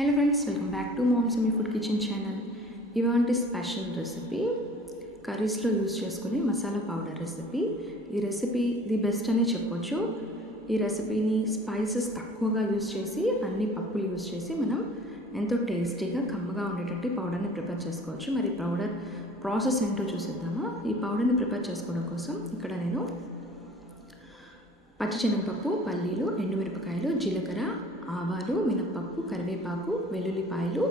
Hello friends, welcome back to mom's మీ food kitchen channel. ఇవాంటి special recipe కర్రీస్లో use చేసుకునే మసాలా పౌడర్ రెసిపీ. ఈ రెసిపీ ది బెస్ట్ అనే చెప్పొచ్చు. ఈ రెసిపీని స్పైసెస్ తక్కువగా యూజ్ చేసి అన్ని పప్పులు యూజ్ చేసి మనం ఎంతో టేస్టీగా కమ్మగా ఉండేటట్టు పౌడర్ని ప్రిపేర్ చేసుకోవచ్చు. మరి పౌడర్ ప్రాసెస్ ఏంటో చూసిద్దామా. ఈ పౌడర్ని ప్రిపేర్ చేసుకోవడం కోసం ఇక్కడ నేను పచ్చిశనగపప్పు, పల్లీలు, ఎండుమిరపకాయలు, జీలకర్ర, ఆవాలు, మినప్పప్పు, కరివేపాకు, వెల్లుల్లిపాయలు,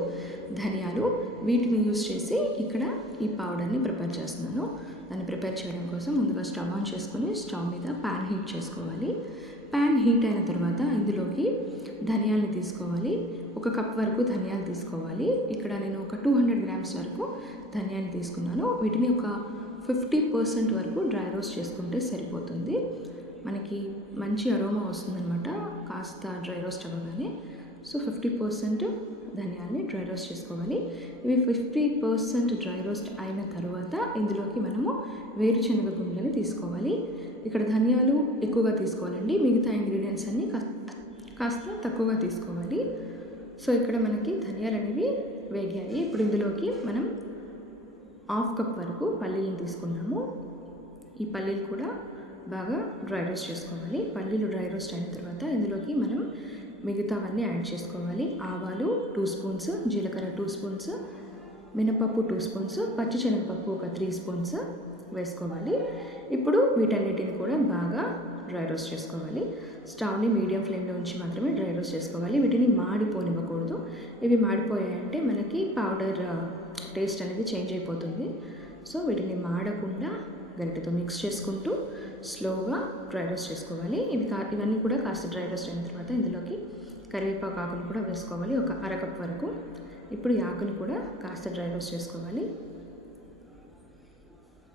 ధనియాలు వీటిని యూజ్ చేసి ఇక్కడ ఈ పౌడర్ని ప్రిపేర్ చేస్తున్నాను. దాన్ని ప్రిపేర్ చేయడం కోసం ముందుగా స్టవ్ ఆన్ చేసుకొని స్టవ్ మీద ప్యాన్ హీట్ చేసుకోవాలి. ప్యాన్ హీట్ అయిన తర్వాత ఇందులోకి ధనియాలని తీసుకోవాలి. 1 కప్ వరకు ధనియాలు తీసుకోవాలి. ఇక్కడ నేను ఒక 200 గ్రామ్స్ వరకు ధనియాలు తీసుకున్నాను. వీటిని ఒక 50% వరకు డ్రై రోస్ట్ చేసుకుంటే సరిపోతుంది. మనకి మంచి అరోమా వస్తుందన్నమాట కాస్త డ్రై రోస్ట్ అవ్వగానే. సో 50% ధనియాల్ని డ్రై రోస్ట్ చేసుకోవాలి. ఇవి 50% డ్రై రోస్ట్ అయిన తర్వాత ఇందులోకి మనము వేరుశనగ గుండ్లని తీసుకోవాలి. ఇక్కడ ధనియాలు ఎక్కువగా తీసుకోవాలండి, మిగతా ఇంగ్రీడియంట్స్ అన్నీ కాస్త తక్కువగా తీసుకోవాలి. సో ఇక్కడ మనకి ధనియాలు అనేవి వేగాయి. ఇప్పుడు ఇందులోకి మనం 1/2 కప్ వరకు పల్లీలను తీసుకున్నాము. ఈ పల్లీలు కూడా బాగా డ్రై రోస్ట్ చేసుకోవాలి. పల్లీలు డ్రై రోస్ట్ అయిన తర్వాత ఇందులోకి మనం మిగతావన్నీ యాడ్ చేసుకోవాలి. ఆవాలు 2 స్పూన్స్, జీలకర్ర 2 స్పూన్స్, మినపప్పు 2 స్పూన్స్, పచ్చిశనగపప్పు ఒక 3 స్పూన్స్ వేసుకోవాలి. ఇప్పుడు వీటన్నిటిని కూడా బాగా డ్రై రోస్ట్ చేసుకోవాలి. స్టవ్ని మీడియం ఫ్లేమ్లో ఉంచి మాత్రమే డ్రై రోస్ట్ చేసుకోవాలి. వీటిని మాడిపోనివ్వకూడదు. ఇవి మాడిపోయాయంటే మనకి పౌడర్ టేస్ట్ అనేది చేంజ్ అయిపోతుంది. సో వీటిని మాడకుండా గరిటెతో మిక్స్ చేసుకుంటూ స్లోగా డ్రై రోస్ట్ చేసుకోవాలి. ఇవన్నీ కూడా కాస్త డ్రై రోస్ట్ అయిన తర్వాత ఇందులోకి కరివేపాకు ఆకును కూడా వేసుకోవాలి, ఒక 1/2 కప్ వరకు. ఇప్పుడు ఈ ఆకును కూడా కాస్త డ్రై రోస్ట్ చేసుకోవాలి.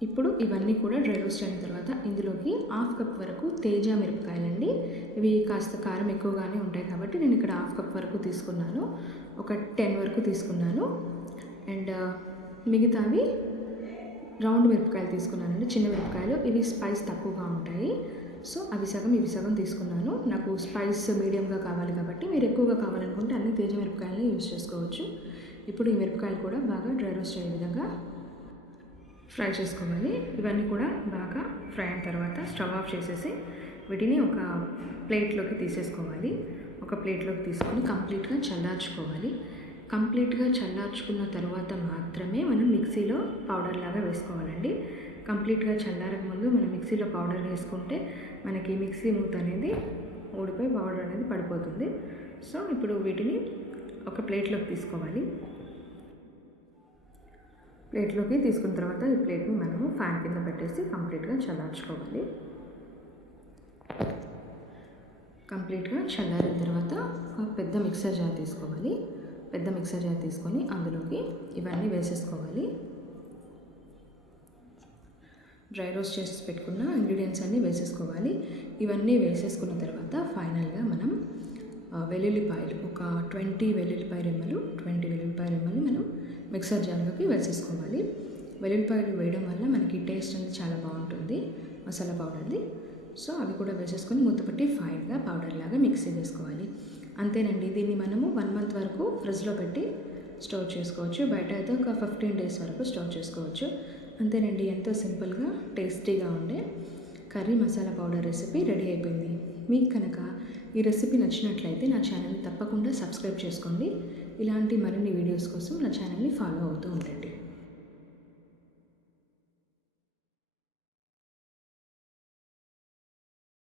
ఇప్పుడు ఇవన్నీ కూడా డ్రై రోస్ట్ అయిన తర్వాత ఇందులోకి 1/2 కప్ వరకు తేజ మిరపకాయలండి. ఇవి కాస్త కారం ఎక్కువగానే ఉంటాయి కాబట్టి నేను ఇక్కడ 1/2 కప్ వరకు తీసుకున్నాను. ఒక 10 వరకు తీసుకున్నాను. అండ్ మిగతావి రౌండ్ మిరపకాయలు తీసుకున్నానండి, చిన్న మిరపకాయలు. ఇవి స్పైస్ తక్కువగా ఉంటాయి. సో అవి సగం ఇవి సగం తీసుకున్నాను. నాకు స్పైస్ మీడియంగా కావాలి కాబట్టి మీరు ఎక్కువగా కావాలనుకుంటే అన్ని తేజ మిరపకాయలని యూజ్ చేసుకోవచ్చు. ఇప్పుడు ఈ మిరపకాయలు కూడా బాగా డ్రై రోస్ట్ అయ్యే విధంగా ఫ్రై చేసుకోవాలి. ఇవన్నీ కూడా బాగా ఫ్రై అయిన తర్వాత స్టవ్ ఆఫ్ చేసేసి వీటిని ఒక ప్లేట్లోకి తీసేసుకోవాలి. ఒక ప్లేట్లోకి తీసుకొని కంప్లీట్గా చల్లార్చుకోవాలి. కంప్లీట్గా చల్లార్చుకున్న తర్వాత మాత్రమే మనం మిక్సీలో పౌడర్ లాగా వేసుకోవాలండి. కంప్లీట్గా చల్లారక ముందు మనం మిక్సీలో పౌడర్ వేసుకుంటే మనకి మిక్సీ మూత అనేది ఊడిపోయి పౌడర్ అనేది పడిపోతుంది. సో ఇప్పుడు వీటిని ఒక ప్లేట్లోకి తీసుకోవాలి. ప్లేట్లోకి తీసుకున్న తర్వాత ఈ ప్లేట్ని మనము ఫ్యాన్ కింద పెట్టేసి కంప్లీట్గా చల్లార్చుకోవాలి. కంప్లీట్గా చల్లారిన తర్వాత ఒక పెద్ద మిక్సర్ జార్ తీసుకోవాలి. పెద్ద మిక్సర్ జార్ తీసుకొని అందులోకి ఇవన్నీ వేసేసుకోవాలి. డ్రై రోస్ట్ చేసి పెట్టుకున్న ఇంగ్రీడియంట్స్ అన్నీ వేసేసుకోవాలి. ఇవన్నీ వేసేసుకున్న తర్వాత ఫైనల్గా మనం వెల్లుల్లిపాయలు ఒక 20 వెల్లుల్లిపాయ రెమ్మలు మనం మిక్సర్ జార్లోకి వేసేసుకోవాలి. వెల్లుల్లిపాయలు వేయడం వల్ల మనకి టేస్ట్ అనేది చాలా బాగుంటుంది మసాలా పౌడర్ది. సో అవి కూడా వేసేసుకొని మూతపెట్టి ఫైన్గా పౌడర్ లాగా మిక్సీ వేసుకోవాలి. అంతేనండి. దీన్ని మనము 1 మంత్ వరకు ఫ్రిడ్జ్లో పెట్టి స్టోర్ చేసుకోవచ్చు. బయట అయితే ఒక 15 డేస్ వరకు స్టోర్ చేసుకోవచ్చు. అంతేనండి. ఎంతో సింపుల్గా టేస్టీగా ఉండే curry masala powder recipe ready అయిపోయింది. మీకు కనుక ఈ రెసిపీ నచ్చినట్లయితే నా ఛానల్ని తప్పకుండా సబ్స్క్రైబ్ చేసుకోండి. ఇలాంటి మరిన్ని వీడియోస్ కోసం నా ఛానల్ని ఫాలో అవుతూ ఉండండి.